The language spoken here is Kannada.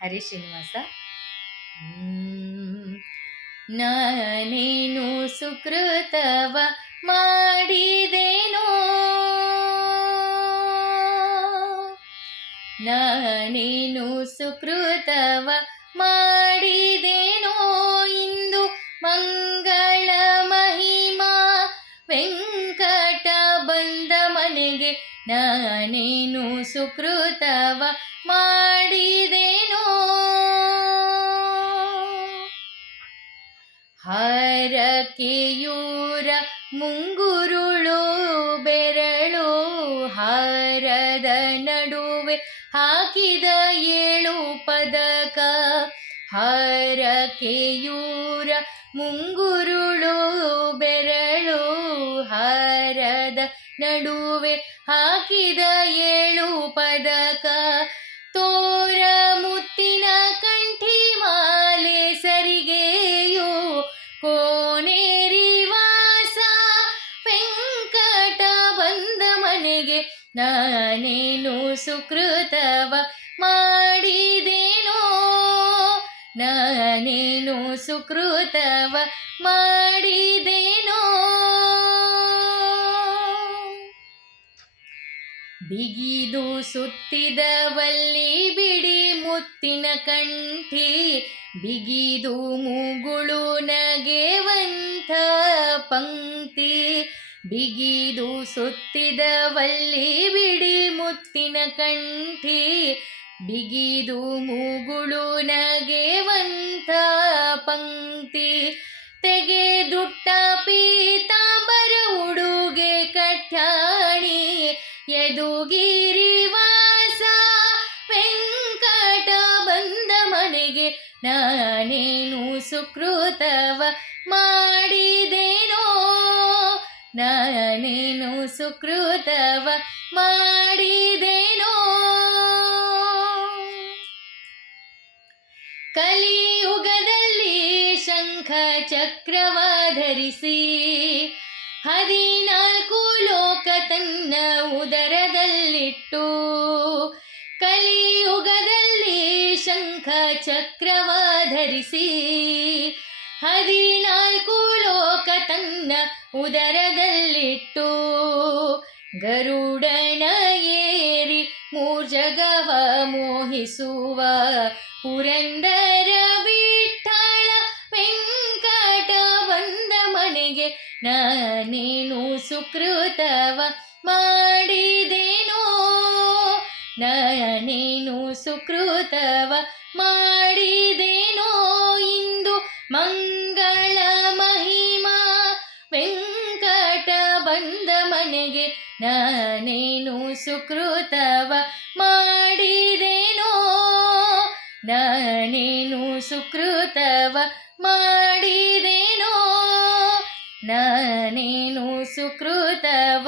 ಹರಿ ಶ್ರೀನಿವಾಸ. ನಾನೇನು ಸುಕೃತವ ಮಾಡಿದೆನೋ, ನಾನೇನು ಸುಕೃತವ ಮಾಡಿದೆನೋ, ಇಂದು ಮಂಗಳ ಮಹಿಮಾ ವೆಂಕಟ ಬಂದ ಮನೆಗೆ. ನಾನೇನು ಸುಕೃತವ ಮಾಡಿದೆನೋ, ಹರಕೆಯೂರ ಮುಂಗುರುಳು ಬೆರಳು ಹಾರದ ನಡುವೆ ಹಾಕಿದ 7 ಪದಕ. ಹರಕೆಯೂರ ಮುಂಗುರುಳು ಬೆರಳು ಹಾರದ ನಡುವೆ ಹಾಕಿದ 7 ಪದಕ. ತೋರ ಮುತ್ತಿನ ಕಂಠಿ ಮಾಲೆ ಸರಿಗೆಯು ಕೋನೇರಿ ವಾಸ ವೆಂಕಟ ಬಂದ ಮನೆಗೆ. ನಾನೇನು ಸುಕೃತವ ಮಾಡಿದೆನೋ, ನಾನೇನು ಸುಕೃತವ ಮಾಡಿದೆನೋ. ಬಿಗಿದು ಸುತ್ತಿದವಲ್ಲಿ ಬಿಡಿ ಮುತ್ತಿನ ಕಂಠಿ, ಬಿಗಿದು ಮೂಗುಳು ನಗೆವಂಥ ಪಂಕ್ತಿ. ಬಿಗಿದು ಸುತ್ತಿದವಲ್ಲಿ ಬಿಡಿ ಮುತ್ತಿನ ಕಂಠಿ, ಬಿಗಿದು ಮೂಗುಳು ನಗೆವಂಥ ಪಂಕ್ತಿ. ತೆಗೆದುಟ್ಟ ಪೀತಾಂಬರ ಉಡುಗೆ ಕಟ್ಟಾಣಿ, ಯದುಗಿರಿ ವಾಸ ವೆಂಕಟ ಬಂದ ಮನೆಗೆ. ನಾನೇನು ಸುಕೃತವ ಮಾಡಿದೆನೋ, ನಾನೇನು ಸುಕೃತವ ಮಾಡಿದೆನೋ. ಕಲಿಯುಗದಲ್ಲಿ ಶಂಖ ಚಕ್ರವ ಧರಿಸಿ 14 ಲೋಕ ತನ್ನ ಉದರದಲ್ಲಿಟ್ಟು. ಕಲಿಯುಗದಲ್ಲಿ ಶಂಖ ಚಕ್ರವ ಧರಿಸಿ 14 ಲೋಕ ತನ್ನ ಉದರದಲ್ಲಿಟ್ಟು. ಗರುಡನ ಏರಿ ಮೂರ್ಜಗವ ಮೋಹಿಸುವ ಪುರಂದರ ವಿಠ್ಠಲ ವೆಂಕಟ ಬಂದ ಮನೆಗೆ. ನಾನೇನು ಸುಕೃತವ ಮಾಡಿದೆನೋ, ನಾನೇನು ಸುಕೃತವ ಮಾಡಿದೆನೋ, ಇಂದು ಮಂಗಳ ಮಹಿಮಾ ವೆಂಕಟ ಬಂದ ಮನೆಗೆ. ನಾನೇನು ಸುಕೃತವ ಮಾಡಿದೆನೋ, ನಾನೇನು ಸುಕೃತವ ಮಾಡಿದೆನೋ, ನಾನೇನು ಸುಕೃತವ